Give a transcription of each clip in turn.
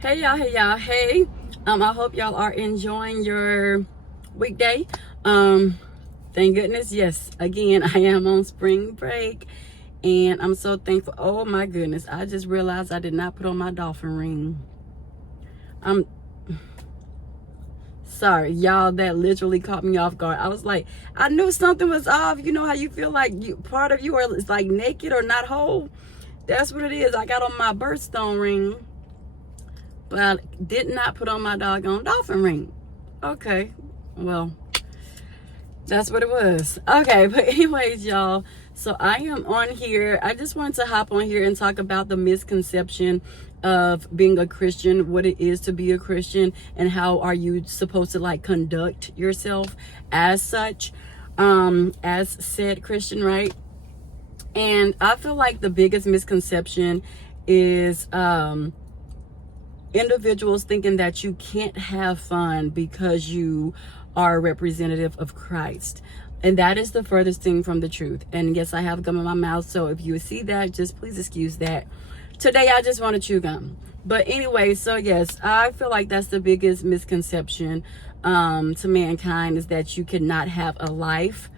Hey. I hope y'all are enjoying your weekday. Thank goodness, yes, again, I am on spring break and I'm so thankful. Oh my goodness, I just realized I did not put on my dolphin ring. I'm sorry, y'all, that literally caught me off guard. I was like, I knew something was off. You know how you feel like part of you is like naked or not whole? That's what it is. I got on my birthstone ring, but I did not put on my doggone dolphin ring. Okay, well, that's what it was. Okay, but anyways, y'all, so I am on here. I just wanted to hop on here and talk about the misconception of being a Christian, what it is to be a Christian, and how are you supposed to like conduct yourself as such, as said Christian, right? And I feel like the biggest misconception is individuals thinking that you can't have fun because you are a representative of Christ. And that is the furthest thing from the truth. And yes, I have gum in my mouth, so if you see that, just please excuse that. Today I just want to chew gum. But anyway, so yes, I feel like that's the biggest misconception to mankind, is that you cannot have a life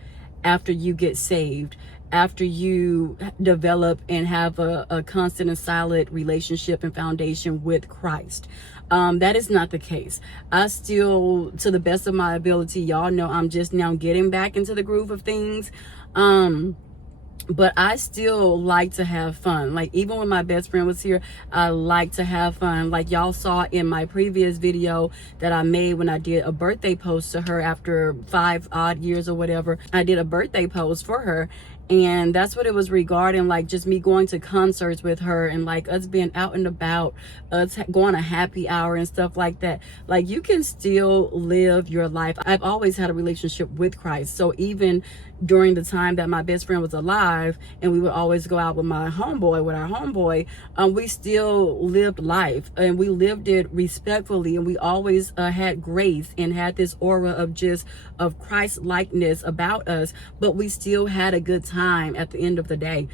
after you get saved, after you develop and have a constant and solid relationship and foundation with Christ. That is not the case. I still, to the best of my ability, y'all know I'm just now getting back into the groove of things. But I still like to have fun. Like, even when my best friend was here, I like to have fun. Like y'all saw in my previous video that I made when I did a birthday post to her after 5 odd years or whatever. I did a birthday post for her. And that's what it was regarding, like just me going to concerts with her and like us being out and about, us going to happy hour and stuff like that. Like, you can still live your life. I've always had a relationship with Christ. So even during the time that my best friend was alive and we would always go out with our homeboy, we still lived life, and we lived it respectfully, and we always had grace and had this aura of Christ likeness about us, but we still had a good time at the end of the day.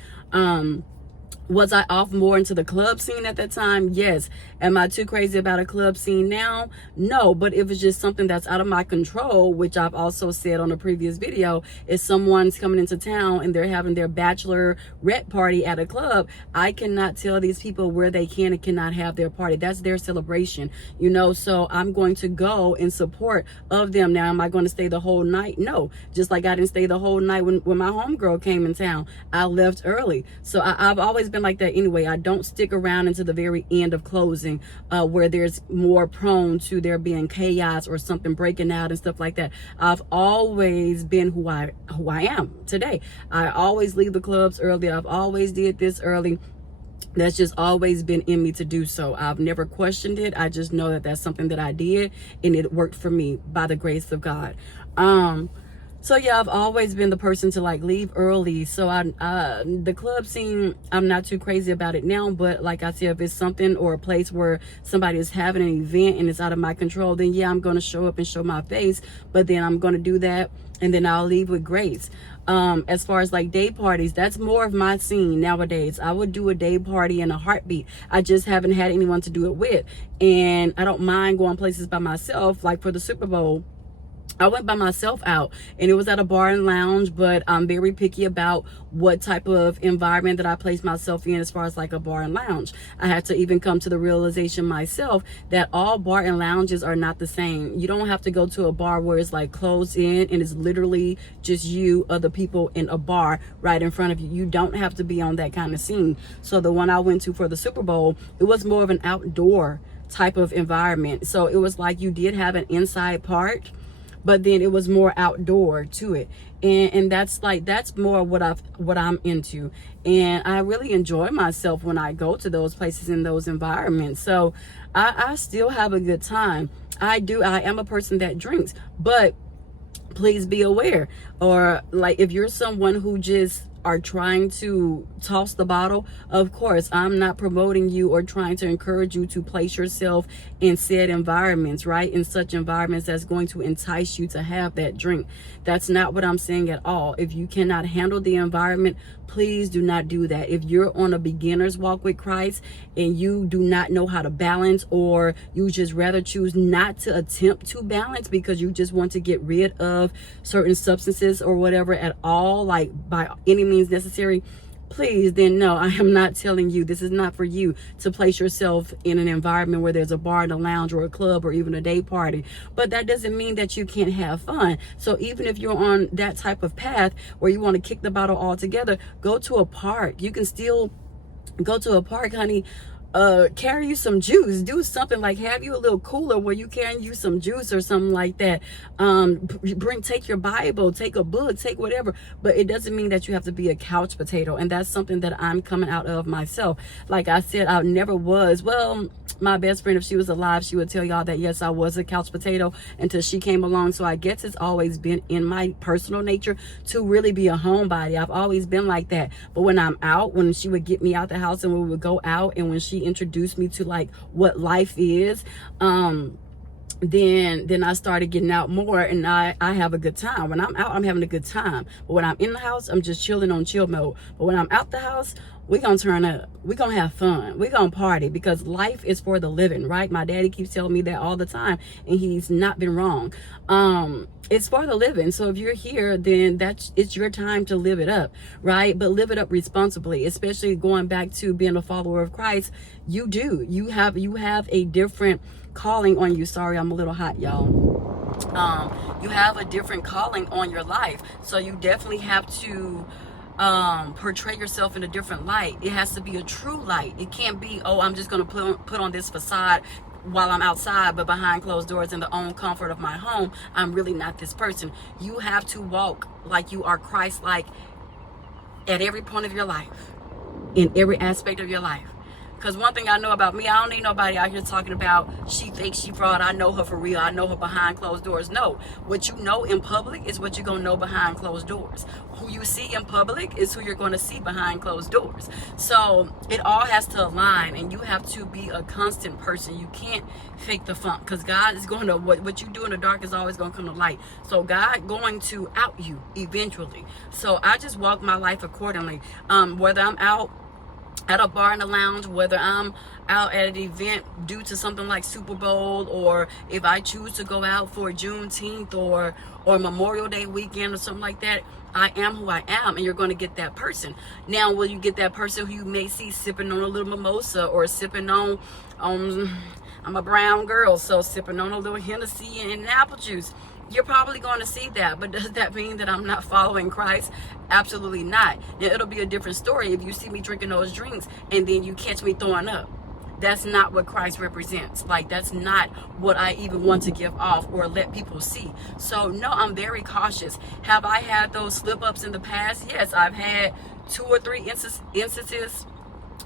Was I off more into the club scene at that time? Yes. Am I too crazy about a club scene now? No, but it was just something that's out of my control, which I've also said on a previous video. If someone's coming into town and they're having their bachelorette party at a club, I cannot tell these people where they can and cannot have their party. That's their celebration, you know, so I'm going to go in support of them. Now, am I going to stay the whole night? No. Just like I didn't stay the whole night when my homegirl came in town. I left early. So I've always been like that anyway. I don't stick around until the very end of closing, where there's more prone to there being chaos or something breaking out and stuff like that. I've always been who I am today. I always leave the clubs early. I've always did this early. That's just always been in me to do so. I've never questioned it. I just know that that's something that I did, and it worked for me by the grace of God. So yeah, I've always been the person to like leave early. So the club scene, I'm not too crazy about it now, but like I said, if it's something or a place where somebody is having an event and it's out of my control, then yeah, I'm going to show up and show my face, but then I'm going to do that and then I'll leave with grace. As far as like day parties, that's more of my scene nowadays. I would do a day party in a heartbeat. I just haven't had anyone to do it with. And I don't mind going places by myself. Like for the Super Bowl, I went by myself out, and it was at a bar and lounge, but I'm very picky about what type of environment that I place myself in as far as like a bar and lounge. I had to even come to the realization myself that all bar and lounges are not the same. You don't have to go to a bar where it's like closed in and it's literally just you, other people in a bar right in front of you. You don't have to be on that kind of scene. So the one I went to for the Super Bowl, it was more of an outdoor type of environment. So it was like you did have an inside part, but then it was more outdoor to it, and that's more what I'm into, and I really enjoy myself when I go to those places in those environments. So I still have a good time. I am a person that drinks, but please be aware, or like if you're someone who just are trying to toss the bottle, of course, I'm not promoting you or trying to encourage you to place yourself in said environments, right? In such environments that's going to entice you to have that drink. That's not what I'm saying at all. If you cannot handle the environment, please do not do that. If you're on a beginner's walk with Christ and you do not know how to balance, or you just rather choose not to attempt to balance because you just want to get rid of certain substances or whatever at all, like by any means necessary, please, then no, I am not telling you. This is not for you to place yourself in an environment where there's a bar and a lounge or a club or even a day party. But that doesn't mean that you can't have fun. So even if you're on that type of path where you want to kick the bottle altogether, go to a park. You can still go to a park, honey. Carry you some juice. Do something like have you a little cooler where you carry you some juice or something like that. Take your Bible, take a book, take whatever. But it doesn't mean that you have to be a couch potato. And that's something that I'm coming out of myself. Like I said, I never was. Well, my best friend, if she was alive, she would tell y'all that yes, I was a couch potato until she came along. So I guess it's always been in my personal nature to really be a homebody. I've always been like that. But when I'm out, when she would get me out the house and we would go out, and when she introduced me to like what life is, then I started getting out more, and I have a good time. When I'm out, I'm having a good time. But when I'm in the house, I'm just chilling on chill mode. But when I'm out the house, we're gonna turn up. We're gonna have fun. We're gonna party, because life is for the living, right? My daddy keeps telling me that all the time, and he's not been wrong. It's for the living. So if you're here, then it's your time to live it up, right? But live it up responsibly, especially going back to being a follower of Christ. You have a different calling on you. Sorry, I'm a little hot, y'all. You have a different calling on your life. So you definitely have to portray yourself in a different light. It has to be a true light. It can't be, oh, I'm just going to put on this facade while I'm outside, but behind closed doors in the own comfort of my home, I'm really not this person. You have to walk like you are Christ-like at every point of your life, in every aspect of your life. Because one thing I know about me, I don't need nobody out here talking about she thinks she fraud, I know her for real, I know her behind closed doors. No, what you know in public is what you're going to know behind closed doors. Who you see in public is who you're going to see behind closed doors. So it all has to align, and you have to be a constant person. You can't fake the funk, because God is going to, what you do in the dark is always going to come to light. So God going to out you eventually. So I just walk my life accordingly. Whether I'm out at a bar in a lounge, whether I'm out at an event due to something like Super Bowl, or if I choose to go out for Juneteenth or Memorial Day weekend or something like that, I am who I am, and you're going to get that person. Now, will you get that person who you may see sipping on a little mimosa, or sipping on, I'm a brown girl, so sipping on a little Hennessy and apple juice? You're probably going to see that, but does that mean that I'm not following Christ? Absolutely not. Now, it'll be a different story if you see me drinking those drinks and then you catch me throwing up. That's not what Christ represents. Like, that's not what I even want to give off or let people see. So no, I'm very cautious. Have I had those slip-ups in the past? Yes, I've had 2 or 3 instances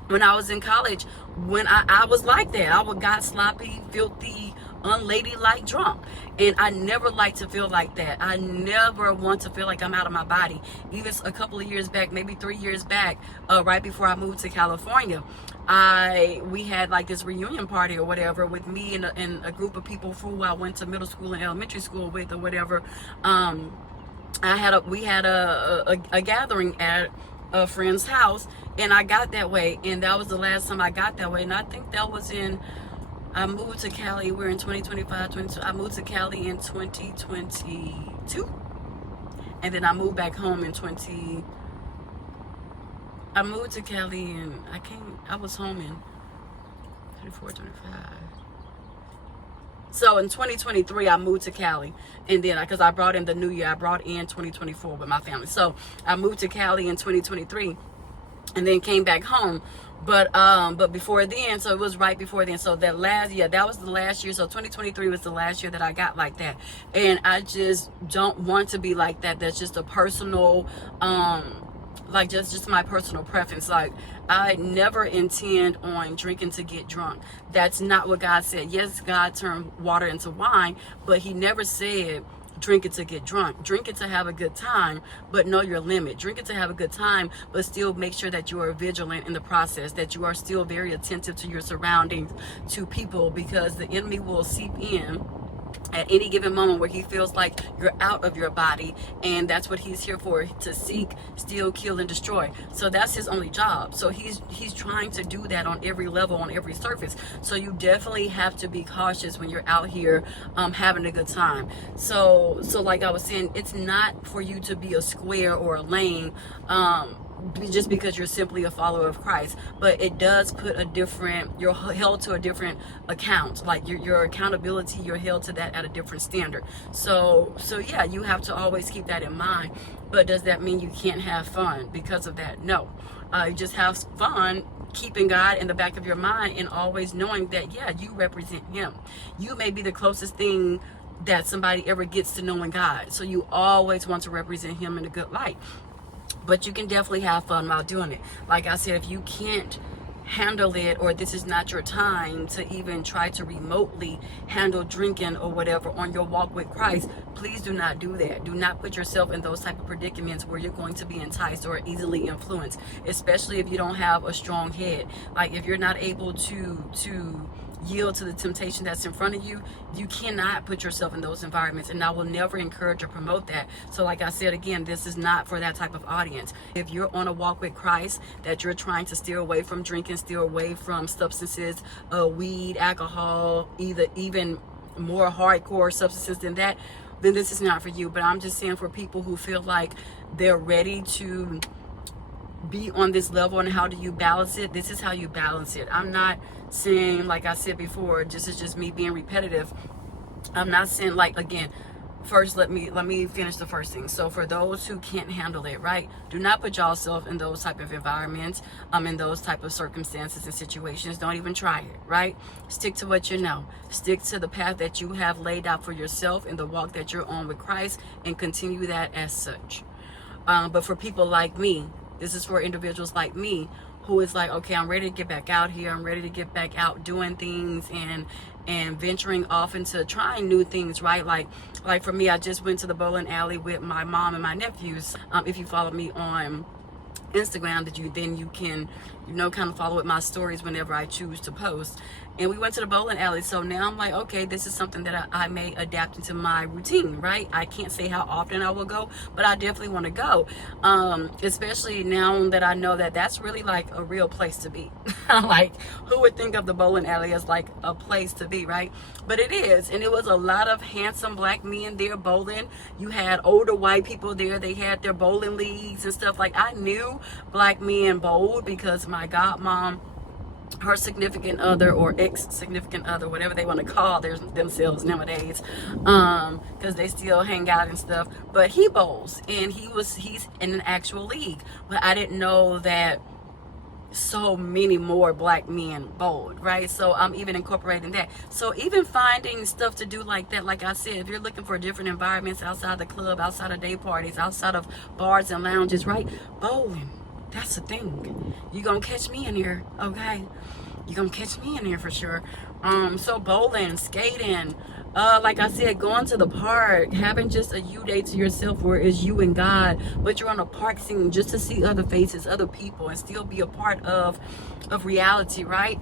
when I was in college when I was like that. I got sloppy, filthy, unladylike drunk, and I never like to feel like that. I never want to feel like I'm out of my body. Even a couple of years back, maybe 3 years back, right before I moved to California, we had like this reunion party or whatever with me and a group of people who I went to middle school and elementary school with or whatever. We had a gathering at a friend's house, and I got that way, and that was the last time I got that way. And I think that was I moved to Cali. We're in 2025, 22. I moved to Cali in 2022. And then I moved back home in I moved to Cali and I was home in 24, 25. So in 2023, I moved to Cali. And then, because I brought in the new year, I brought in 2024 with my family. So I moved to Cali in 2023 and then came back home. But before then, so it was right before then. So that was the last year. So 2023 was the last year that I got like that. And I just don't want to be like that. That's just a personal, like just my personal preference. Like, I never intend on drinking to get drunk. That's not what God said. Yes, God turned water into wine, but he never said drink it to get drunk. Drink it to have a good time, but know your limit. Drink it to have a good time, but still make sure that you are vigilant in the process, that you are still very attentive to your surroundings, to people, because the enemy will seep in at any given moment where he feels like you're out of your body, and that's what he's here for, to seek, steal, kill, and destroy. So that's his only job. So he's trying to do that on every level, on every surface. So you definitely have to be cautious when you're out here having a good time. So like I was saying, it's not for you to be a square or a lame just because you're simply a follower of Christ, but it does put you're held to a different account. Like your accountability, you're held to that at a different standard. So yeah, you have to always keep that in mind. But does that mean you can't have fun because of that? No. You just have fun keeping God in the back of your mind, and always knowing that, yeah, you represent him. You may be the closest thing that somebody ever gets to knowing God. So you always want to represent him in a good light. But you can definitely have fun while doing it. Like I said, if you can't handle it, or this is not your time to even try to remotely handle drinking or whatever on your walk with Christ, please do not do that. Do not put yourself in those type of predicaments where you're going to be enticed or easily influenced, especially if you don't have a strong head. Like if you're not able to yield to the temptation that's in front of you, you cannot put yourself in those environments, and I will never encourage or promote that. So like I said, again, this is not for that type of audience. If you're on a walk with Christ, that you're trying to steer away from drinking, steer away from substances, weed, alcohol, even more hardcore substances than that, then this is not for you. But I'm just saying, for people who feel like they're ready to be on this level, and how do you balance it? This is how you balance it. I'm not saying, like I said before, this is just me being repetitive. I'm not saying, like, again, first let me finish the first thing. So for those who can't handle it, right, do not put yourself in those type of environments, in those type of circumstances and situations. Don't even try it, right? Stick to what you know. Stick to the path that you have laid out for yourself in the walk that you're on with Christ, and continue that as such. But for people like me, this is for individuals like me who is like, okay, I'm ready to get back out here. I'm ready to get back out doing things and venturing off into trying new things, right? Like for me, I just went to the bowling alley with my mom and my nephews. If you follow me on Instagram, then you can, kind of follow with my stories whenever I choose to post. And we went to the bowling alley. So now I'm like, okay, this is something that I may adapt into my routine, right? I can't say how often I will go, but I definitely want to go. Especially now that I know that that's really like a real place to be. Like, who would think of the bowling alley as like a place to be, right? But it is. And it was a lot of handsome black men there bowling. You had older white people there. They had their bowling leagues and stuff. Like, I knew black men bowled because my godmom, her significant other, or ex-significant other, whatever they want to call themselves nowadays, because they still hang out and stuff, but he bowls, and he's in an actual league. But I didn't know that so many more black men bowled, right? So I'm even incorporating that. So even finding stuff to do like that, like I said, if you're looking for different environments outside the club, outside of day parties, outside of bars and lounges, right? Bowling, that's the thing. You're gonna catch me in here, okay? You're gonna catch me in here for sure. So bowling, skating, like I said, going to the park, having just a you day to yourself where it's you and God, but you're on a park scene just to see other faces, other people, and still be a part of reality, right?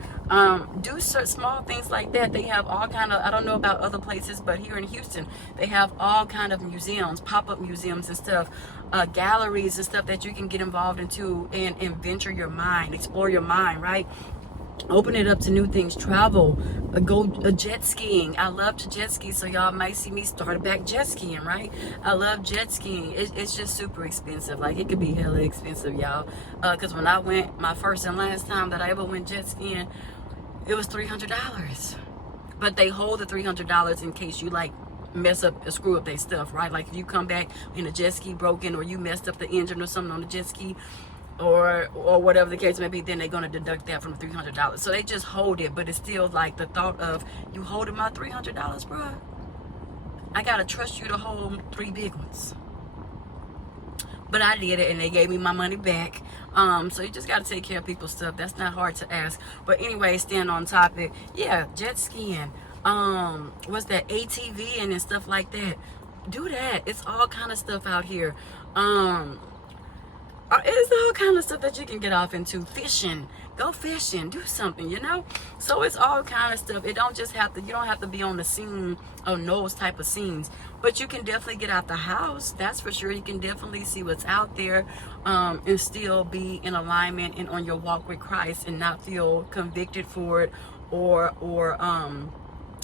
Do small things like that. They have all kind of, I don't know about other places, but here in Houston, they have all kind of museums, pop-up museums and stuff, galleries and stuff that you can get involved into and venture your mind, explore your mind, right? Open it up to new things. Travel, go jet skiing. I love to jet ski, so y'all might see me start back jet skiing, right? I love jet skiing. It's just super expensive. Like, it could be hella expensive, y'all, because when I went, my first and last time that I ever went jet skiing, it was $300. But they hold the $300 in case you like mess up or screw up their stuff, right? Like if you come back and the jet ski broken, or you messed up the engine or something on the jet ski, or whatever the case may be, then they're going to deduct that from the $300. So they just hold it, but it's still like the thought of, you holding my $300, bruh? I got to trust you to hold 3 big ones. But I did it, and they gave me my money back. So you just got to take care of people's stuff. That's not hard to ask. But anyway, staying on topic, yeah, jet skiing, what's that, ATV and stuff like that. do that. It's all kind of stuff out here. It's all kind of stuff that you can get off into. Fishing, go fishing, do something, you know. So it's all kind of stuff. It don't just have to, you don't have to be on the scene on those type of scenes, but you can definitely get out the house, that's for sure. You can definitely see what's out there, and still be in alignment and on your walk with Christ, and not feel convicted for it, or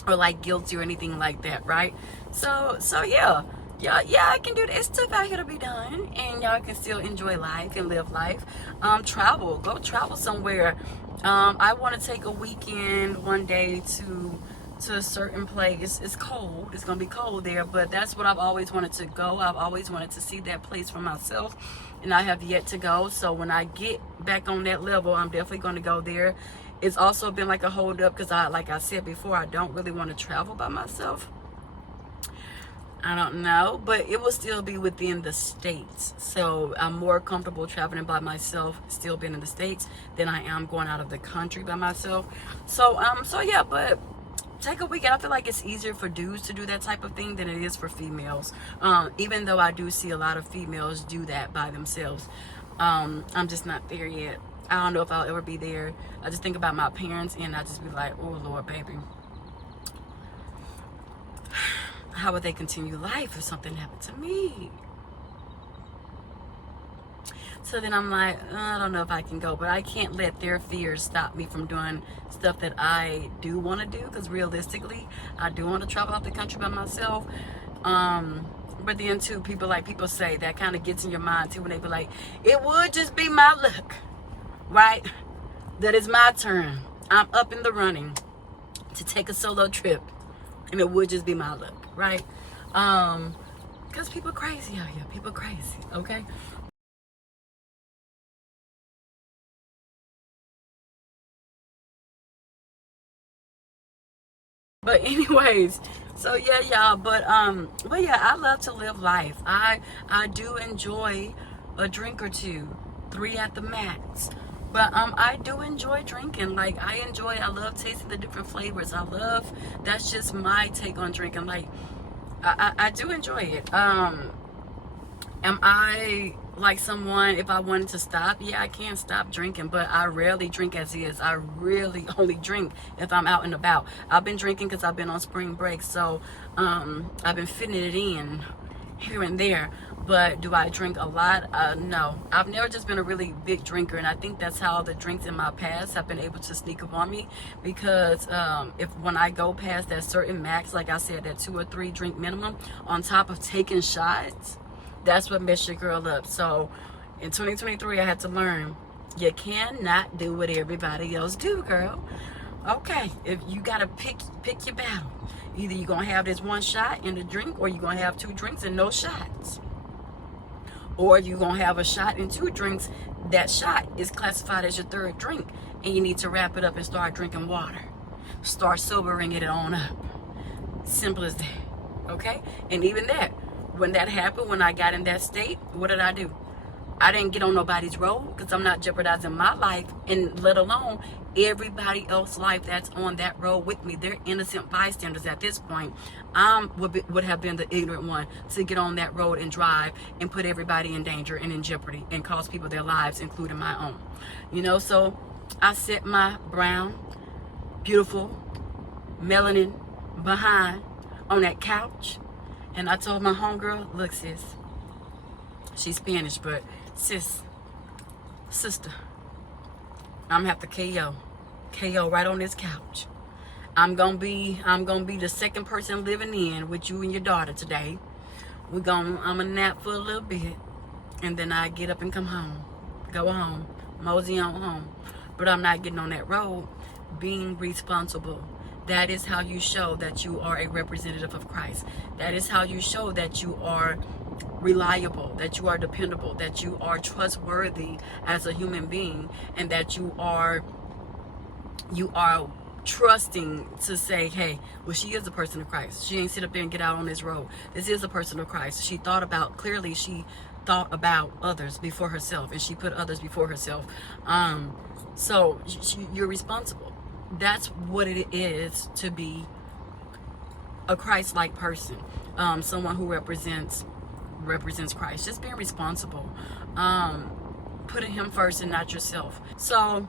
like guilty or anything like that, right? So yeah, I can do that. It's stuff out here to be done, and y'all can still enjoy life and live life. Go travel somewhere. I want to take a weekend one day to a certain place. It's cold. It's gonna be cold there, but that's what I've always wanted to go. I've always wanted to see that place for myself, and I have yet to go. So when I get back on that level, I'm definitely going to go there. It's also been like a hold up because like I said before, I don't really want to travel by myself. I don't know, but it will still be within the states. So I'm more comfortable traveling by myself, still being in the states, than I am going out of the country by myself. So yeah, but take a weekend. I feel like it's easier for dudes to do that type of thing than it is for females. Even though I do see a lot of females do that by themselves. I'm just not there yet. I don't know if I'll ever be there. I just think about my parents, and I just be like, oh Lord, baby, how would they continue life if something happened to me? So then I'm like, I don't know if I can go, but I can't let their fears stop me from doing stuff that I do want to do, because realistically, I do want to travel out the country by myself. But then too, people say that kind of gets in your mind too, when they be like, it would just be my luck, right? That it's my turn. I'm up in the running to take a solo trip, and it would just be my luck, right? Because people crazy out here. People crazy, okay? But anyways, so yeah, y'all. But yeah, I love to live life. I do enjoy a drink or two, 3 at the max. But I do enjoy drinking. Like I love tasting the different flavors. That's just my take on drinking. Like I do enjoy it. Am I like someone, if I wanted to stop? Yeah, I can stop drinking, but I rarely drink as is. I really only drink if I'm out and about. I've been drinking because I've been on spring break, so I've been fitting it in here and there. But do I drink a lot? No. I've never just been a really big drinker, and I think that's how the drinks in my past have been able to sneak up on me, because when I go past that certain max, like I said, that 2 or 3 drink minimum, on top of taking shots, that's what messed your girl up. So in 2023, I had to learn, you cannot do what everybody else do, girl. Okay, if you gotta pick your battle. Either you're gonna have this 1 shot in the drink, or you're gonna have 2 drinks and no shots. Or you're gonna have a shot and 2 drinks. That shot is classified as your 3rd drink, and you need to wrap it up and start drinking water. Start sobering it on up. Simple as that. Okay? And even that, when that happened, when I got in that state, what did I do? I didn't get on nobody's road, because I'm not jeopardizing my life, and let alone everybody else's life that's on that road with me. They're innocent bystanders at this point. I would have been the ignorant one to get on that road and drive and put everybody in danger and in jeopardy and cost people their lives, including my own. You know, so I set my brown, beautiful, melanin behind on that couch, and I told my homegirl, look, sis, she's Spanish, but sister, I'm gonna have to KO right on this couch. I'm gonna be the second person living in with you and your daughter today. I'm gonna nap for a little bit, and then I get up and go home, mosey on home. But I'm not getting on that road. Being responsible. That is how you show that you are a representative of Christ. That is how you show that you are reliable, that you are dependable, that you are trustworthy as a human being, and that you are trusting to say, hey, well, she is a person of Christ. She ain't sit up there and get out on this road. This is a person of Christ. She thought about others before herself, and she put others before herself. So you're responsible. That's what it is to be a Christ-like person, someone who represents Christ. Just being responsible, putting him first and not yourself. So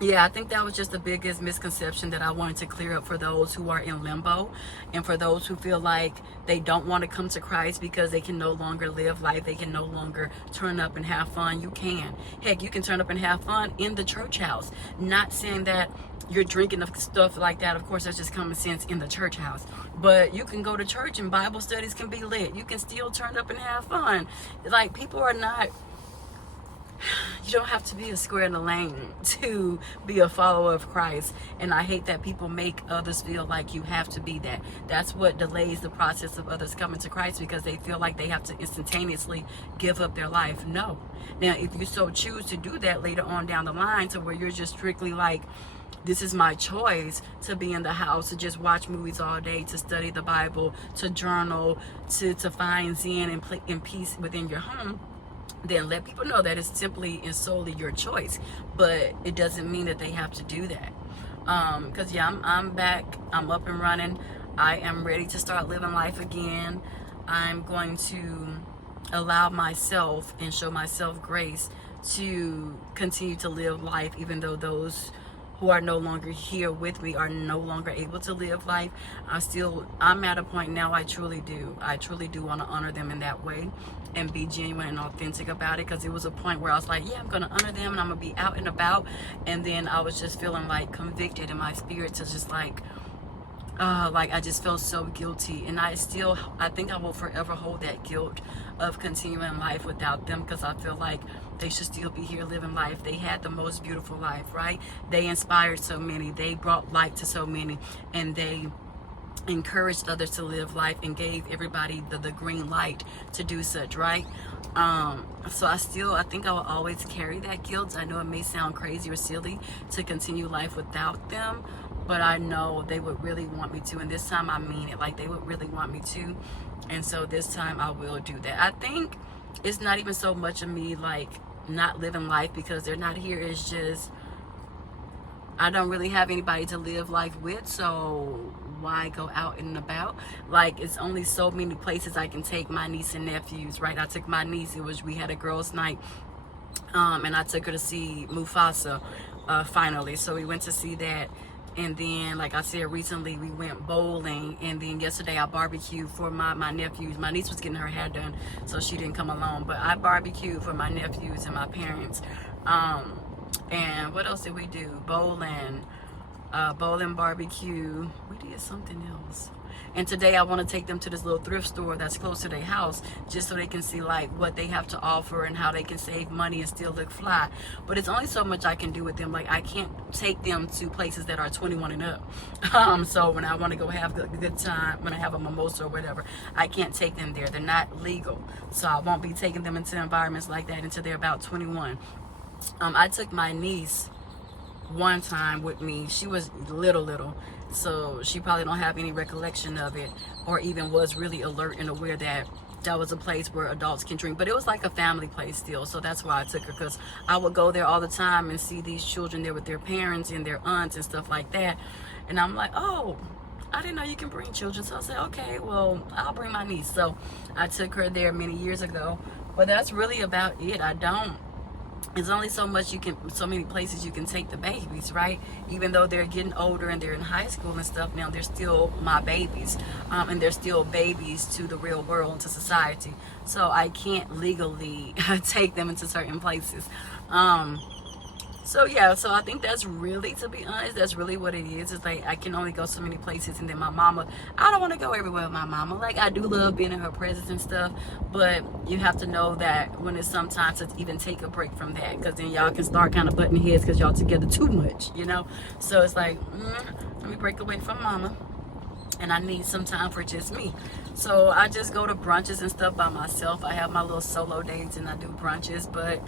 yeah, I think that was just the biggest misconception that I wanted to clear up for those who are in limbo, and for those who feel like they don't want to come to Christ because they can no longer live life. They can no longer turn up and have fun. You can. Heck, you can turn up and have fun in the church house. Not saying that you're drinking stuff like that. Of course, that's just common sense in the church house. But you can go to church and Bible studies can be lit. You can still turn up and have fun. Like, people are not... You don't have to be a square in the lane to be a follower of Christ. And I hate that people make others feel like you have to be that. That's what delays the process of others coming to Christ, because they feel like they have to instantaneously give up their life. No. Now, if you so choose to do that later on down the line, to where you're just strictly like, this is my choice to be in the house, to just watch movies all day, to study the Bible, to journal, to find zen and peace within your home, then let people know that it's simply and solely your choice. But it doesn't mean that they have to do that. Because yeah, I'm back, I'm up and running. I am ready to start living life again. I'm going to allow myself and show myself grace to continue to live life, even though those who are no longer here with me are no longer able to live life. I'm at a point now, I truly do want to honor them in that way and be genuine and authentic about it. Because it was a point where I was like, yeah, I'm going to honor them and I'm going to be out and about. And then I was just feeling like convicted in my spirit to just like I just felt so guilty. And I think I will forever hold that guilt of continuing life without them, because I feel like they should still be here living life. They had the most beautiful life, right? They inspired so many. They brought light to so many. And they encouraged others to live life and gave everybody the green light to do such, right? So I think I will always carry that guilt. I know it may sound crazy or silly to continue life without them, but I know they would really want me to. And this time I mean it, like they would really want me to. And so this time I will do that. I think it's not even so much of me like not living life because they're not here. It's just I don't really have anybody to live life with, so why go out and about? Like, it's only so many places I can take my niece and nephews, right? I took my niece, we had a girls' night, and I took her to see Mufasa finally. So we went to see that. And then, like I said, recently we went bowling. And then yesterday I barbecued for my nephews. My niece was getting her hair done, so she didn't come along. But I barbecued for my nephews and my parents. And what else did we do? Bowling, barbecue. We did something else. And today I want to take them to this little thrift store that's close to their house, just so they can see like what they have to offer and how they can save money and still look fly. But it's only so much I can do with them. Like, I can't take them to places that are 21 and up. So when I want to go have a good time, when I have a mimosa or whatever, I can't take them there. They're not legal. So I won't be taking them into environments like that until they're about 21. I took my niece one time with me. She was little, so she probably don't have any recollection of it, or even was really alert and aware that that was a place where adults can drink. But it was like a family place still, so that's why I took her, because I would go there all the time and see these children there with their parents and their aunts and stuff like that. And I'm like, oh, I didn't know you can bring children. So I said, okay, well, I'll bring my niece. So I took her there many years ago. But that's really about it. There's only so many places you can take the babies, right? Even though they're getting older and they're in high school and stuff now, they're still my babies. And they're still babies to the real world, to society. So I can't legally take them into certain places. So yeah, so I think that's really, to be honest, that's really what it is. It's like I can only go so many places, and then my mama, I don't want to go everywhere with my mama. Like, I do love being in her presence and stuff, but you have to know that when it's sometimes to even take a break from that, because then y'all can start kind of butting heads because y'all together too much, you know? So it's like, let me break away from mama, and I need some time for just me. So I just go to brunches and stuff by myself. I have my little solo dates and I do brunches, but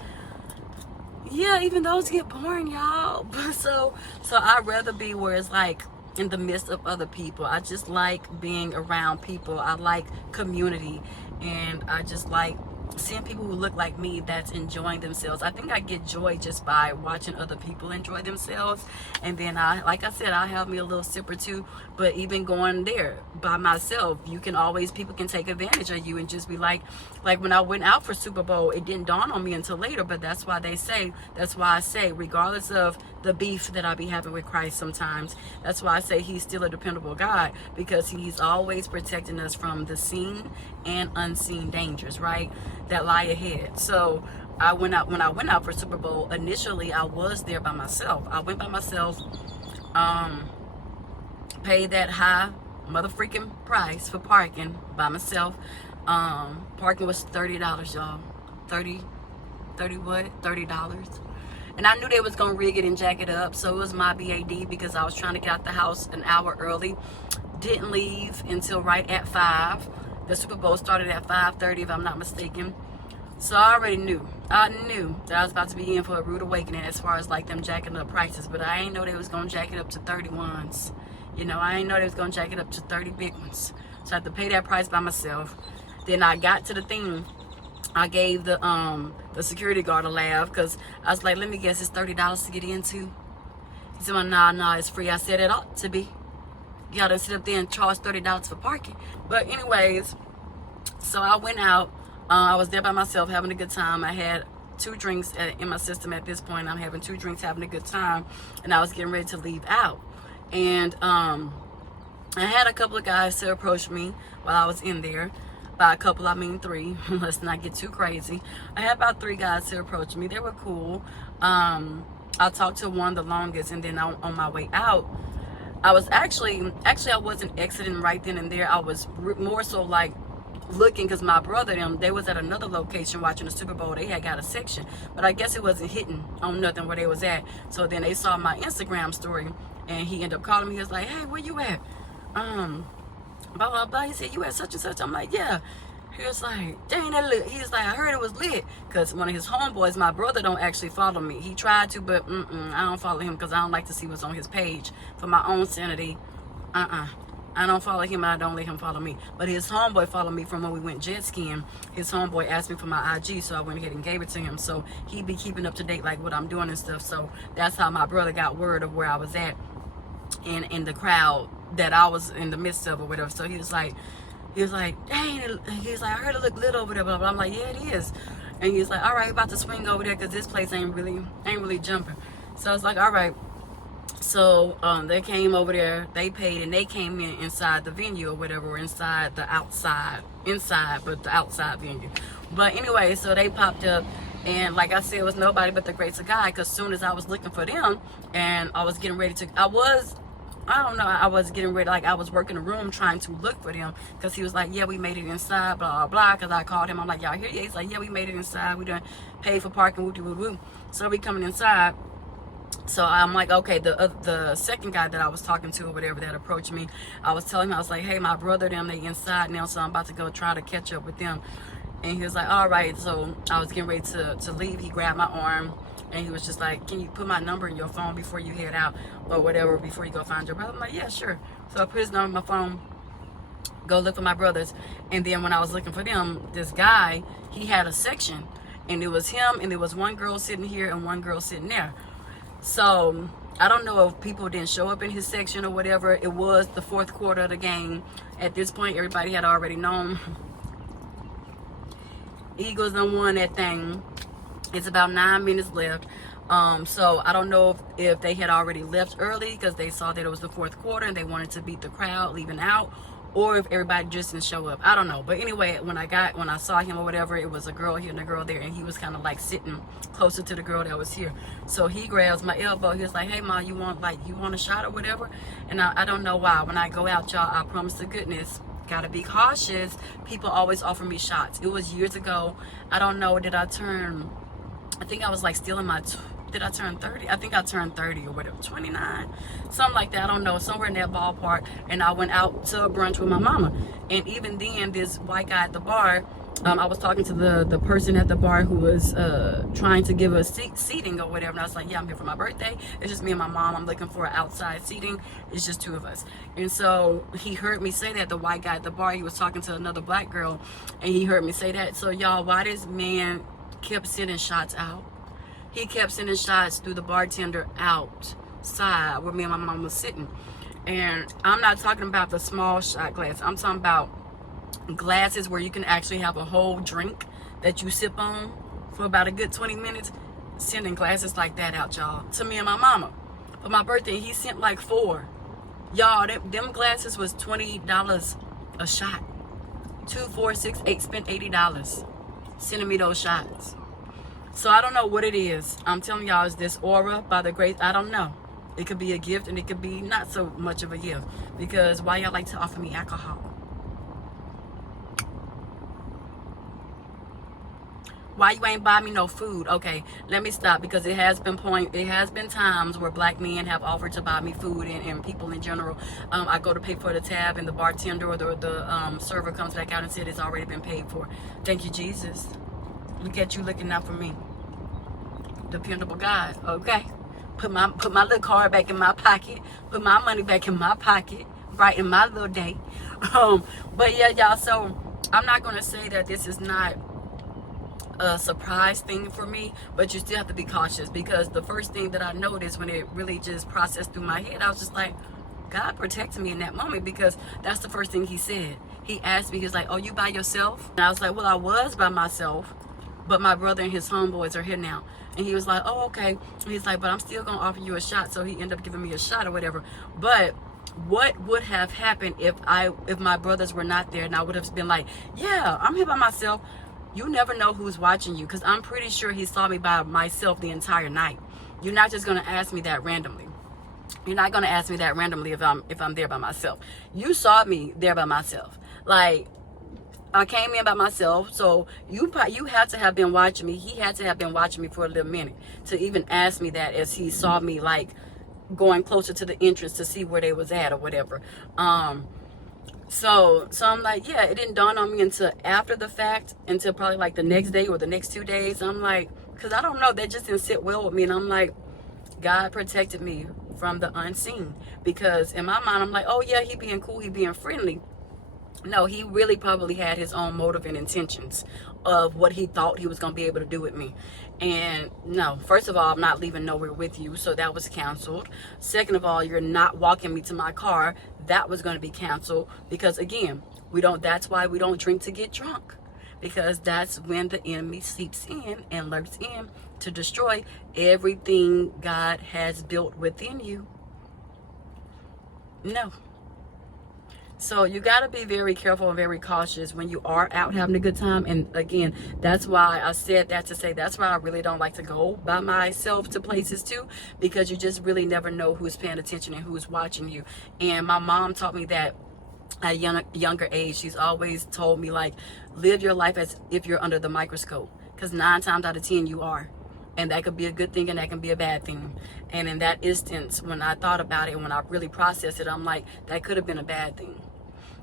yeah, even those get boring, y'all. So I'd rather be where it's like in the midst of other people. I just like being around people. I like community, and I just like seeing people who look like me that's enjoying themselves. I think I get joy just by watching other people enjoy themselves. And then like I said, I have me a little sip or two. But even going there by myself, you can always, people can take advantage of you and just be like when I went out for Super Bowl, it didn't dawn on me until later. But that's why I say, regardless of the beef that I be having with Christ sometimes, that's why I say he's still a dependable God, because he's always protecting us from the seen and unseen dangers, right, that lie ahead. So when I went out for Super Bowl, initially I was there by myself. I went by myself, paid that high motherfreaking price for parking by myself. Parking was $30, y'all. $30 what? $30. And I knew they was gonna rig it and jack it up, so it was my BAD, because I was trying to get out the house an hour early. Didn't leave until right at 5. The Super Bowl started at 5:30, if I'm not mistaken. So I already knew. I knew that I was about to be in for a rude awakening as far as like them jacking up prices. But I ain't know they was gonna jack it up to 31s. You know, I ain't know they was gonna jack it up to 30 big ones. So I had to pay that price by myself. Then I got to the thing. I gave the security guard a laugh, because I was like, let me guess, it's $30 to get into. He said, well, nah, it's free. I said it ought to be. Y'all done sit up there and charge $30 for parking. But anyways, so I went out. I was there by myself having a good time. I had 2 drinks in my system at this point. I'm having 2 drinks, having a good time. And I was getting ready to leave out. And I had a couple of guys to approach me while I was in there. By a couple, I mean 3. Let's not get too crazy. I had about 3 guys to approach me. They were cool. I talked to one the longest, and then on my way out, I was actually I wasn't exiting right then and there. I was more so like looking, because my brother, they was at another location watching the Super Bowl. They had got a section, but I guess it wasn't hitting on nothing where they was at. So then they saw my Instagram story, and he ended up calling me. He was like, hey, where you at? Blah, blah, blah. He said, you at such and such? I'm like, yeah. He was like, dang, that lit. He was like, I heard it was lit. Because one of his homeboys, my brother, don't actually follow me. He tried to, but I don't follow him, because I don't like to see what's on his page for my own sanity. I don't follow him, and I don't let him follow me. But his homeboy followed me from when we went jet skiing. His homeboy asked me for my IG, so I went ahead and gave it to him. So he be keeping up to date, like what I'm doing and stuff. So that's how my brother got word of where I was at in the crowd that I was in the midst of or whatever. So he was like, dang, he was like, I heard it look lit over there, blah, blah. I'm like, yeah, it is. And he was like, all right, about to swing over there, because this place ain't really jumping. So I was like, all right. So they came over there, they paid, and they came inside the venue or whatever, or inside the outside venue. But anyway, so they popped up, and like I said, it was nobody but the grace of God, because as soon as I was looking for them, and I was getting ready to, I was getting ready, like I was working a room trying to look for them, because he was like, yeah, we made it inside, blah, blah, blah, because I called him. I'm like, y'all here? Yeah, he's like, yeah, we made it inside. We done paid for parking, woo-doo-woo-woo. So we coming inside. So I'm like, okay, the second guy that I was talking to or whatever that approached me, I was telling him, I was like, hey, my brother, them, they inside now, so I'm about to go try to catch up with them. And he was like, all right. So I was getting ready to leave. He grabbed my arm, and he was just like, can you put my number in your phone before you head out or whatever, before you go find your brother? I'm like, yeah, sure. So I put his number in my phone, go look for my brothers. And then when I was looking for them, this guy, he had a section, and it was him, and there was one girl sitting here and one girl sitting there. So I don't know if people didn't show up in his section or whatever. It was the 4th quarter of the game. At this point, everybody had already known Eagles done won that thing. It's about 9 minutes left. So I don't know if they had already left early because they saw that it was the 4th quarter and they wanted to beat the crowd leaving out, or if everybody just didn't show up. I don't know. But anyway, when I saw him or whatever, it was a girl here and a girl there, and he was kind of like sitting closer to the girl that was here. So he grabs my elbow. He was like, hey, Ma, you want a shot or whatever? And I don't know why. When I go out, y'all, I promise to goodness, gotta be cautious. People always offer me shots. It was years ago. I don't know. I think I was like still in my, did I turn 30? I think I turned 30 or whatever, 29, something like that. I don't know, somewhere in that ballpark. And I went out to a brunch with my mama. And even then, this white guy at the bar, I was talking to the person at the bar who was trying to give us seating or whatever, and I was like, yeah, I'm here for my birthday. It's just me and my mom. I'm looking for outside seating. It's just two of us. And so he heard me say that, the white guy at the bar, he was talking to another black girl, and he heard me say that. So y'all, why this man kept sending shots out? He kept sending shots through the bartender outside where me and my mom was sitting. And I'm not talking about the small shot glass. I'm talking about glasses where you can actually have a whole drink that you sip on for about a good 20 minutes. Sending glasses like that out, y'all, to me and my mama for my birthday. He sent like 4. Y'all, them glasses was $20 a shot. 2, 4, 6, 8, spent $80 sending me those shots. So I don't know what it is. I'm telling y'all, is this aura by the grace? I don't know. It could be a gift, and it could be not so much of a gift, because why y'all like to offer me alcohol? Why you ain't buy me no food? Okay, let me stop, because it has been times where black men have offered to buy me food, and people in general. I go to pay for the tab, and the bartender or the server comes back out and said it's already been paid for. Thank you, Jesus. Look at you looking out for me. Dependable God. Okay, put my little card back in my pocket. Put my money back in my pocket. Right in my little day. But yeah, y'all. So I'm not gonna say that this is not a surprise thing for me, but you still have to be cautious, because the first thing that I noticed when it really just processed through my head, I was just like, God protected me in that moment, because that's the first thing he said. He asked me, he's like, oh, you by yourself? And I was like, well, I was by myself, but my brother and his homeboys are here now. And he was like, oh, okay. And he's like, but I'm still gonna offer you a shot. So he ended up giving me a shot or whatever. But what would have happened if my brothers were not there, and I would have been like, yeah, I'm here by myself? You never know who's watching you, because I'm pretty sure he saw me by myself the entire night. You're not just going to ask me that randomly. You're not going to ask me that randomly if I'm there by myself. You saw me there by myself. Like, I came in by myself, so you had to have been watching me. He had to have been watching me for a little minute to even ask me that, as he saw me like going closer to the entrance to see where they was at or whatever. So I'm like, yeah, it didn't dawn on me until after the fact, until probably like the next day or the next 2 days. I'm like, because I don't know, that just didn't sit well with me. And I'm like, God protected me from the unseen, because in my mind, I'm like, oh yeah, he being cool, he being friendly. No, he really probably had his own motive and intentions of what he thought he was going to be able to do with me. And no, first of all, I'm not leaving nowhere with you, so that was canceled. Second of all, you're not walking me to my car. That was going to be canceled, because again, that's why we don't drink to get drunk, because that's when the enemy seeps in and lurks in to destroy everything God has built within you. No. So you got to be very careful and very cautious when you are out having a good time. And again, that's why I said that to say, that's why I really don't like to go by myself to places too, because you just really never know who's paying attention and who's watching you. And my mom taught me that at a younger age. She's always told me, like, live your life as if you're under the microscope, because 9 times out of 10 you are. And that could be a good thing, and that can be a bad thing. And in that instance, when I thought about it and when I really processed it, I'm like, that could have been a bad thing.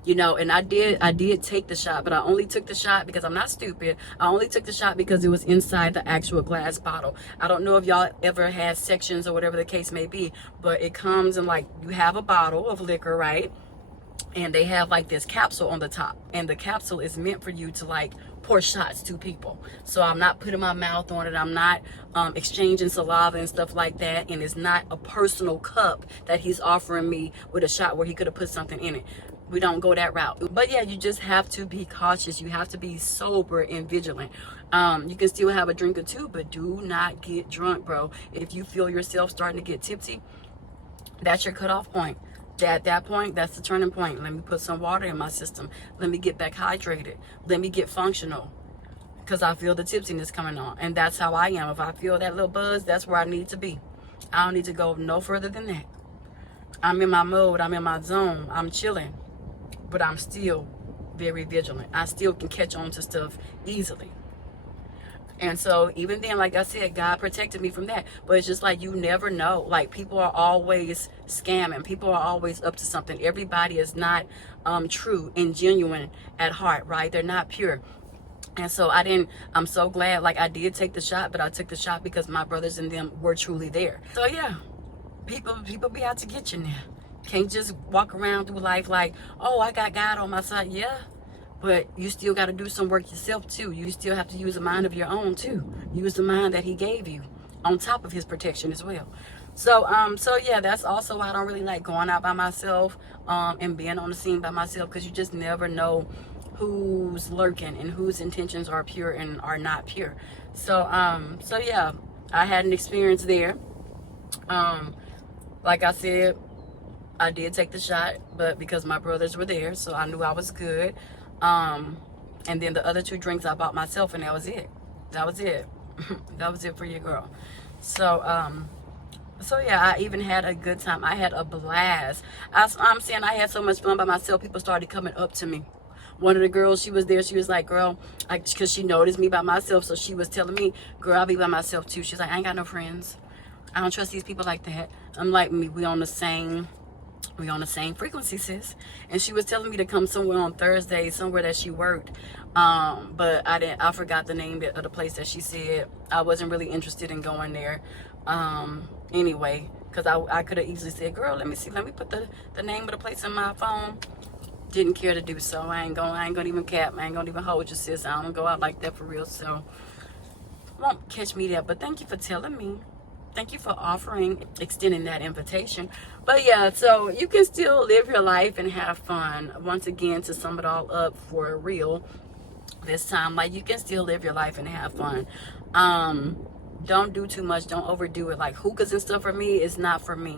You know, and I did take the shot, but I only took the shot because I'm not stupid. I only took the shot because it was inside the actual glass bottle. I don't know if y'all ever had sections or whatever the case may be, but it comes in, like, you have a bottle of liquor, right? And they have like this capsule on the top, and the capsule is meant for you to like pour shots to people. So I'm not putting my mouth on it. I'm not exchanging saliva and stuff like that. And it's not a personal cup that he's offering me with a shot where he could have put something in it. We don't go that route. But yeah, you just have to be cautious. You have to be sober and vigilant. You can still have a drink or two, but do not get drunk, bro. If you feel yourself starting to get tipsy, that's your cutoff point. At that point, that's the turning point. Let me put some water in my system. Let me get back hydrated. Let me get functional, because I feel the tipsiness coming on. And that's how I am. If I feel that little buzz, that's where I need to be. I don't need to go no further than that. I'm in my mode. I'm in my zone. I'm chilling. But I'm still very vigilant. I still can catch on to stuff easily. And so even then, like I said, God protected me from that. But it's just like, you never know. Like, people are always scamming. People are always up to something. Everybody is not true and genuine at heart, right? They're not pure. And so I'm so glad, like I did take the shot, but I took the shot because my brothers and them were truly there. So yeah, people be out to get you now. Can't just walk around through life like, oh, I got God on my side. Yeah, but you still got to do some work yourself too. You still have to use a mind of your own too. Use the mind that he gave you on top of his protection as well. So yeah, that's also why I don't really like going out by myself, and being on the scene by myself, because you just never know who's lurking and whose intentions are pure and are not pure. So yeah, I had an experience there. Like I said, I did take the shot, but because my brothers were there, so I knew I was good. And then the other 2 drinks I bought myself, and that was it. That was it. That was it for your girl. So yeah, I even had a good time. I had a blast. I'm saying I had so much fun by myself. People started coming up to me. One of the girls, she was there. She was like, girl, because she noticed me by myself. So she was telling me, girl, I'll be by myself too. She's like, I ain't got no friends. I don't trust these people like that. I'm like, we on the same frequency, sis. And she was telling me to come somewhere on Thursday, somewhere that she worked. But I forgot the name of the place that she said. I wasn't really interested in going there. Anyway, because I could have easily said, girl, let me put the name of the place in my phone. Didn't care to do so. I ain't gonna even cap. I ain't gonna even hold you, sis. I don't go out like that for real. So won't catch me there. But thank you for telling me. Thank you for extending that invitation. But yeah, so you can still live your life and have fun. Once again, to sum it all up for real this time, like you can still live your life and have fun. Don't do too much. Don't overdo it. Like hookahs and stuff for me is not for me.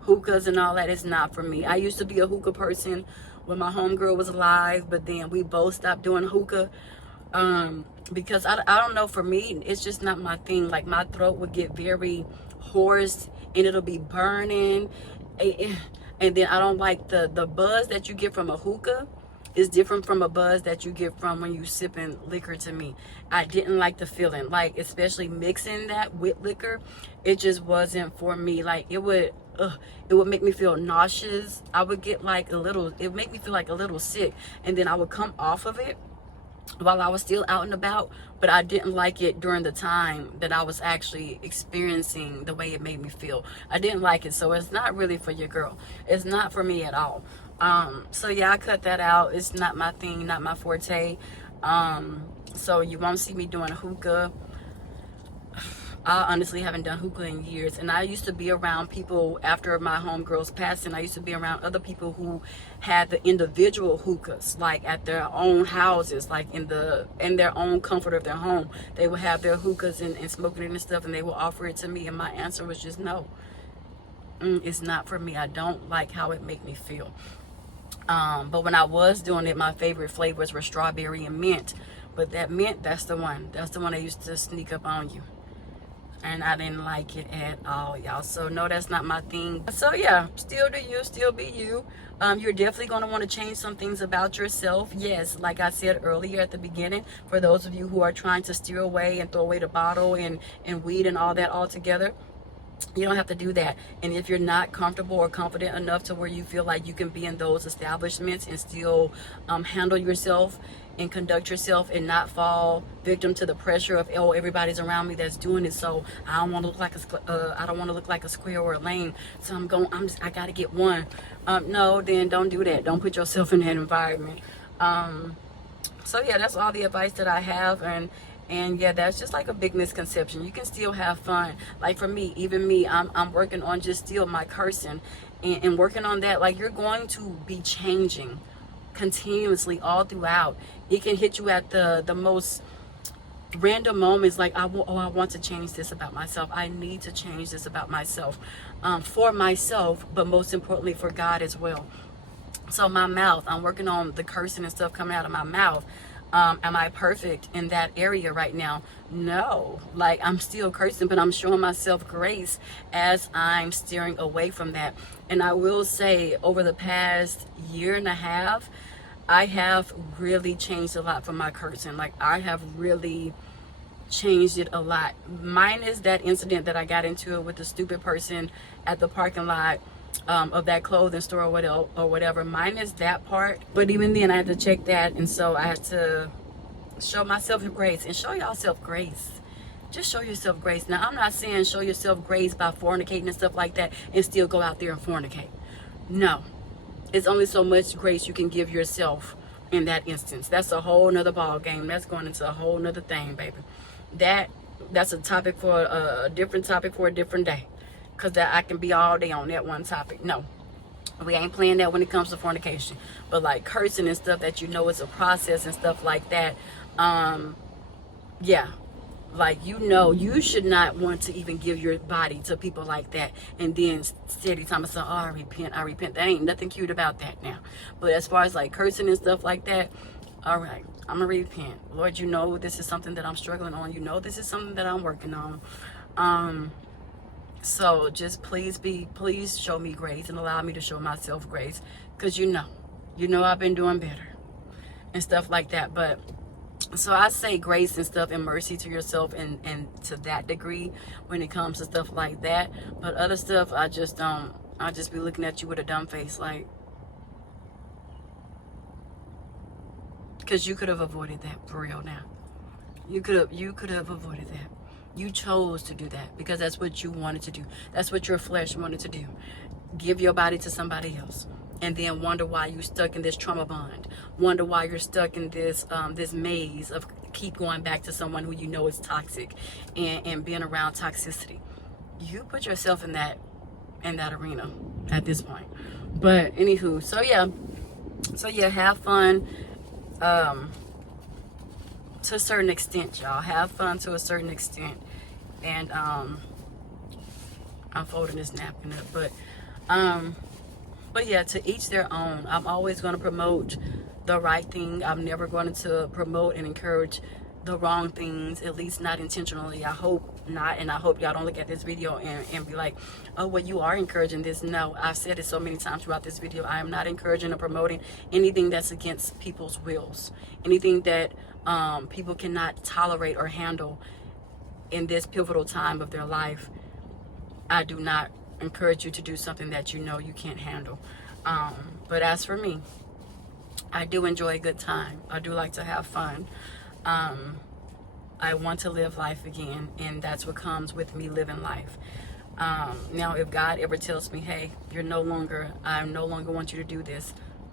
Hookahs and all that is not for me. I used to be a hookah person when my homegirl was alive, but then we both stopped doing hookah. Because I don't know, for me, it's just not my thing. Like my throat would get very hoarse and it'll be burning. And then I don't like the buzz that you get from a hookah is different from a buzz that you get from when you sipping liquor to me. I didn't like the feeling, like especially mixing that with liquor. It just wasn't for me. Like it would make me feel nauseous. I would get like it would make me feel like a little sick. And then I would come off of it while I was still out and about, but I didn't like it during the time that I was actually experiencing the way it made me feel. I didn't like it, so it's not really for your girl. It's not for me at all. So yeah, I cut that out. It's not my thing, not my forte. So you won't see me doing hookah. I honestly haven't done hookah in years, and I used to be around people after my homegirl's passing. I used to be around other people who had the individual hookahs, like at their own houses, like in their own comfort of their home. They would have their hookahs and smoking it and stuff, and they would offer it to me, and my answer was just no. It's not for me. I don't like how it made me feel. But when I was doing it, my favorite flavors were strawberry and mint. But that mint, that's the one that used to sneak up on you. And I didn't like it at all, y'all. So no, that's not my thing. So yeah, still do you, still be you. You're definitely going to want to change some things about yourself. Yes, like I said earlier at the beginning, for those of you who are trying to steer away and throw away the bottle and weed and all that all together, you don't have to do that. And if you're not comfortable or confident enough to where you feel like you can be in those establishments and still handle yourself and conduct yourself and not fall victim to the pressure of, oh, everybody's around me that's doing it, so I don't want to look like a square or a lame, so I gotta get one. No, then don't do that. Don't put yourself in that environment. So yeah, that's all the advice that I have. And yeah, that's just like a big misconception. You can still have fun. Like for me, even me, I'm working on just still my cursing and working on that. Like you're going to be changing continuously all throughout. It can hit you at the most random moments, like I want to change this about myself. I need to change this about myself, for myself, but most importantly for God as well. So my mouth, I'm working on the cursing and stuff coming out of my mouth. Am I perfect in that area right now? No. Like I'm still cursing, but I'm showing myself grace as I'm steering away from that. And I will say, over the past year and a half, I have really changed a lot from my cursing. Like I have really changed it a lot. Minus that incident that I got into it with the stupid person at the parking lot of that clothing store or whatever. Minus that part. But even then I had to check that, and so I had to show myself grace, and show yourself grace. Just show yourself grace. Now, I'm not saying show yourself grace by fornicating and stuff like that and still go out there and fornicate. No. It's only so much grace you can give yourself in that instance. That's a whole nother ball game. That's going into a whole nother thing, baby. That's a topic for a different topic for a different day. Because that I can be all day on that one topic. No. We ain't playing that when it comes to fornication. But like cursing and stuff that you know is a process and stuff like that. Yeah. Like, you know, you should not want to even give your body to people like that and then steady time say, oh, I repent. That ain't nothing cute about that now. But as far as like cursing and stuff like that, all right, I'm gonna repent. Lord, you know this is something that I'm struggling on. You know this is something that I'm working on. So just please show me grace and allow me to show myself grace, because you know I've been doing better and stuff like that. But so I say grace and stuff and mercy to yourself and to that degree when it comes to stuff like that. But other stuff, I just don't. I'll just be looking at you with a dumb face, like, because you could have avoided that, for real now. You could have avoided that. You chose to do that because that's what you wanted to do. That's what your flesh wanted to do. Give your body to somebody else. And then wonder why you're stuck in this trauma bond. Wonder why you're stuck in this this maze of keep going back to someone who you know is toxic and being around toxicity. You put yourself in that arena at this point. But anywho, so yeah, have fun to a certain extent, y'all. Have fun to a certain extent. And I'm folding this napkin up, but yeah, to each their own. I'm always going to promote the right thing. I'm never going to promote and encourage the wrong things, at least not intentionally. I hope not, and I hope y'all don't look at this video and be like, oh, well, you are encouraging this. No, I've said it so many times throughout this video. I am not encouraging or promoting anything that's against people's wills, anything that people cannot tolerate or handle in this pivotal time of their life. I do not encourage you to do something that you know you can't handle. But as for me, I do enjoy a good time. I do like to have fun. I want to live life again, and that's what comes with me living life. Now, if God ever tells me, hey, I no longer want you to do this,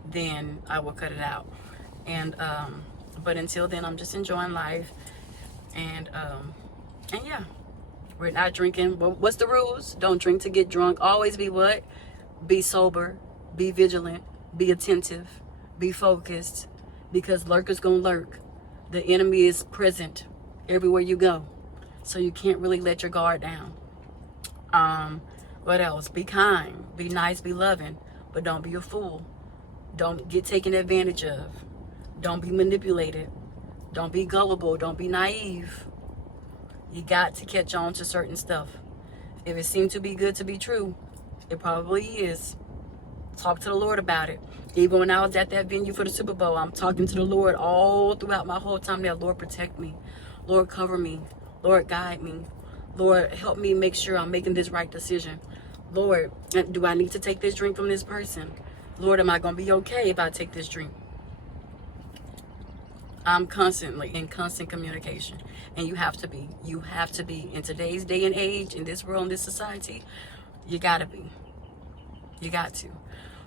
then I will cut it out. And but until then, I'm just enjoying life. And yeah, we're not drinking. What's the rules? Don't drink to get drunk. Always be what? Be sober, be vigilant, be attentive, be focused, because lurkers gonna lurk. The enemy is present everywhere you go, so you can't really let your guard down. What else? Be kind, be nice, be loving, but don't be a fool. Don't get taken advantage of. Don't be manipulated. Don't be gullible. Don't be naive. You got to catch on to certain stuff. If it seems to be good to be true, it probably is. Talk to the Lord about it. Even when I was at that venue for the Super Bowl, I'm talking to the Lord all throughout my whole time there. Lord, protect me. Lord, cover me. Lord, guide me. Lord, help me make sure I'm making this right decision. Lord, do I need to take this drink from this person? Lord, am I going to be okay if I take this drink? I'm constantly in constant communication, and you have to be. You have to be. In today's day and age, in this world, in this society, you gotta be. You got to.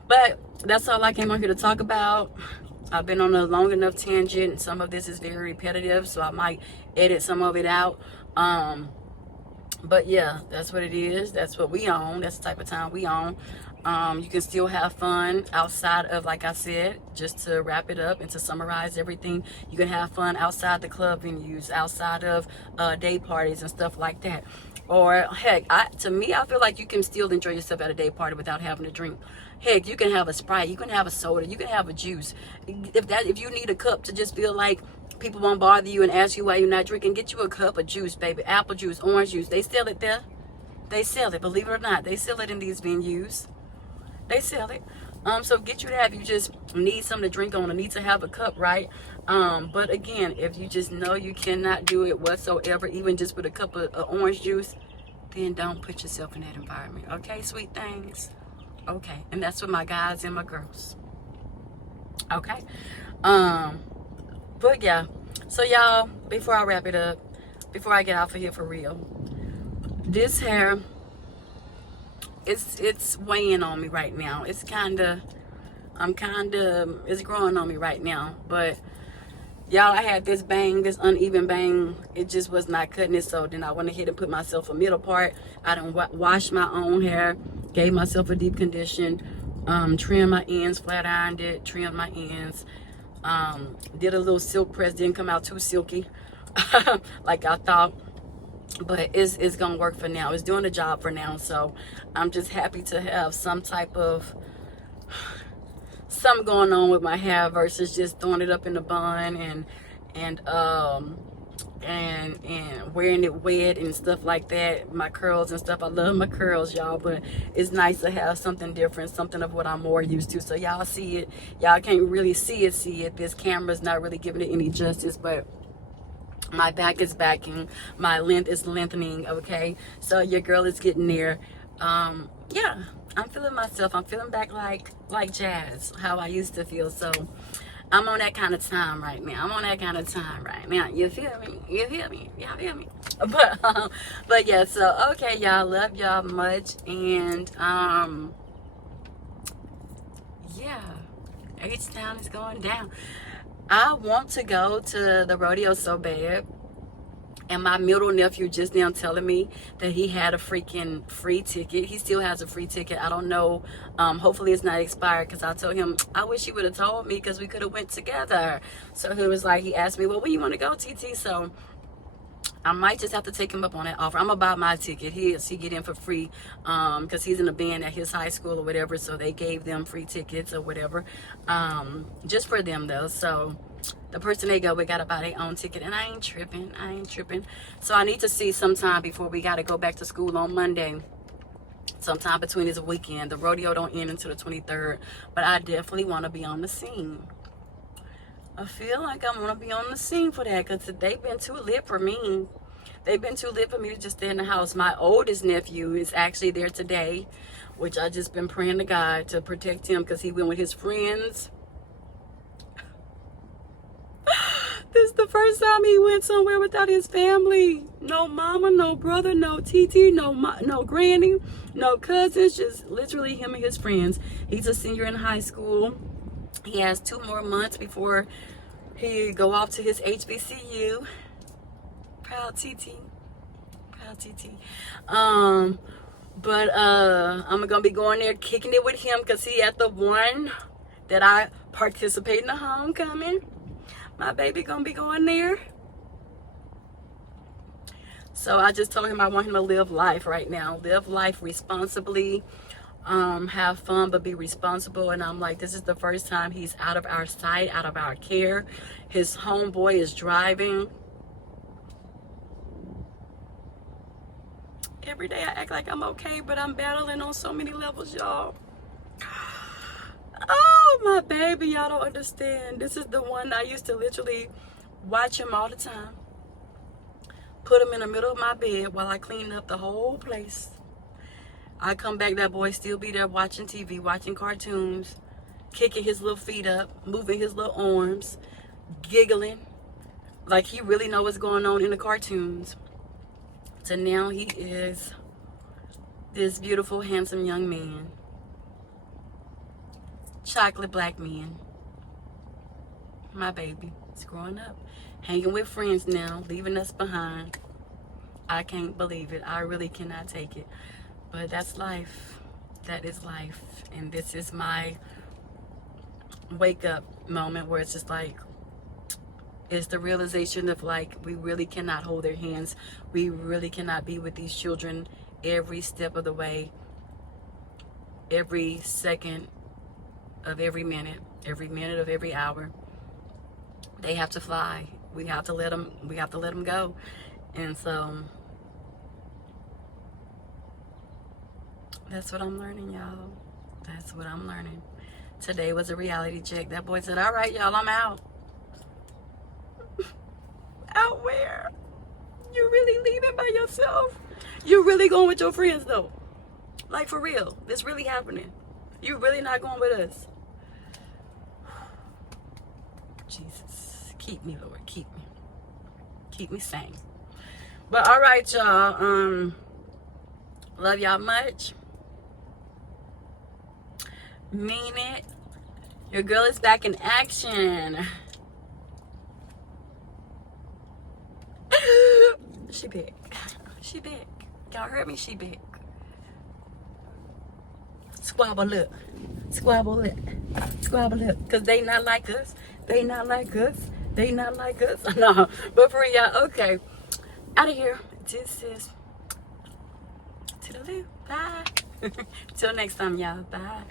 But that's all I came on here to talk about. I've been on a long enough tangent. Some of this is very repetitive, so I might edit some of it out. But yeah, that's what it is. That's what we own. That's the type of time we own. You can still have fun outside of, like I said, just to wrap it up and to summarize everything, you can have fun outside the club venues, outside of day parties and stuff like that. Or heck, to me, I feel like you can still enjoy yourself at a day party without having to drink. Heck, you can have a Sprite, you can have a soda, you can have a juice. If you need a cup to just feel like people won't bother you and ask you why you're not drinking, get you a cup of juice, baby. Apple juice, orange juice. They sell it there. They sell it, believe it or not. They sell it in these venues. They sell it. So get you that if you just need something to drink on or need to have a cup, right? But again, if you just know you cannot do it whatsoever, even just with a cup of orange juice, then don't put yourself in that environment. Okay, sweet things? Okay, and that's for my guys and my girls. Okay? But yeah, So y'all, before I wrap it up, before I get off of here for real, this hair, it's weighing on me right now. It's it's growing on me right now. But y'all, I had this this uneven bang. It just was not cutting it. So then I went ahead and put myself a middle part. I done washed my own hair, gave myself a deep condition, trimmed my ends, flat ironed it, trimmed my ends, did a little silk press. Didn't come out too silky like I thought. But it's gonna work for now. It's doing the job for now. So I'm just happy to have some type of something going on with my hair versus just throwing it up in the bun and wearing it wet and stuff like that. My curls and stuff. I love my curls, y'all, but it's nice to have something different, something of what I'm more used to. So y'all see it. Y'all can't really see it. This camera's not really giving it any justice, but my back is backing, my length is lengthening, okay? So your girl is getting there. Yeah, I'm feeling myself. I'm feeling back like jazz, how I used to feel. So I'm on that kind of time right now. You feel me? You feel me? Y'all feel me? But yeah, so okay, y'all, love y'all much. And yeah, H-Town is going down. I want to go to the rodeo so bad, and my middle nephew just now telling me that he had a freaking free ticket. He still has a free ticket. I don't know. Hopefully it's not expired, because I told him I wish he would have told me, because we could have went together. So he was like, he asked me, well, when you want to go, TT? So I might just have to take him up on that offer. I'm gonna buy my ticket. He get in for free, because he's in a band at his high school or whatever. So they gave them free tickets or whatever, just for them though. So the person they go with got to buy their own ticket, and I ain't tripping. So I need to see sometime before we got to go back to school on Monday. Sometime between this weekend. The rodeo don't end until the 23rd, but I definitely want to be on the scene. I feel like I want to be on the scene for that, because they've been too lit for me. They've been too lit for me to just stay in the house. My oldest nephew is actually there today, which I just been praying to God to protect him, because he went with his friends. This is the first time he went somewhere without his family. No mama, no brother, no TT, no granny, no cousins, just literally him and his friends. He's a senior in high school. He has 2 more months before he go off to his HBCU. Proud TT. But I'm gonna be going there kicking it with him, because he at the one that I participate in the homecoming. My baby gonna be going there. So I just told him I want him to live life right now. Live life responsibly. Have fun, but be responsible. And I'm like, this is the first time he's out of our sight, out of our care. His homeboy is driving. Every day I act like I'm okay, but I'm battling on so many levels, y'all. Oh, my baby, y'all don't understand. This is the one I used to literally watch him all the time. Put him in the middle of my bed while I clean up the whole place. I come back, that boy still be there watching TV, watching cartoons, kicking his little feet up, moving his little arms, giggling, like he really know what's going on in the cartoons. So now he is this beautiful, handsome young man. Chocolate black man. My baby is growing up, hanging with friends now, leaving us behind. I can't believe it. I really cannot take it. But that's life. That is life. And this is my wake up moment, where it's just like, it's the realization of like, we really cannot hold their hands. We really cannot be with these children every step of the way, every second of every minute of every hour. They have to fly. We have to let them go. And so that's what I'm learning, y'all. That's what I'm learning. Today was a reality check. That boy said, all right, y'all, I'm out. Out where? You really leaving by yourself? You really going with your friends though? Like, for real? This really happening? You really not going with us? Jesus. Keep me, Lord. Keep me. Keep me sane. But all right, y'all. Love y'all much. Mean it. Your girl is back in action. She big. She big. Y'all heard me? She big. Squabble lip. Squabble lip. Squabble lip. Because they not like us. They not like us. They not like us. No. But for y'all, okay. Out of here. This is to the loop. Bye. Till next time, y'all. Bye.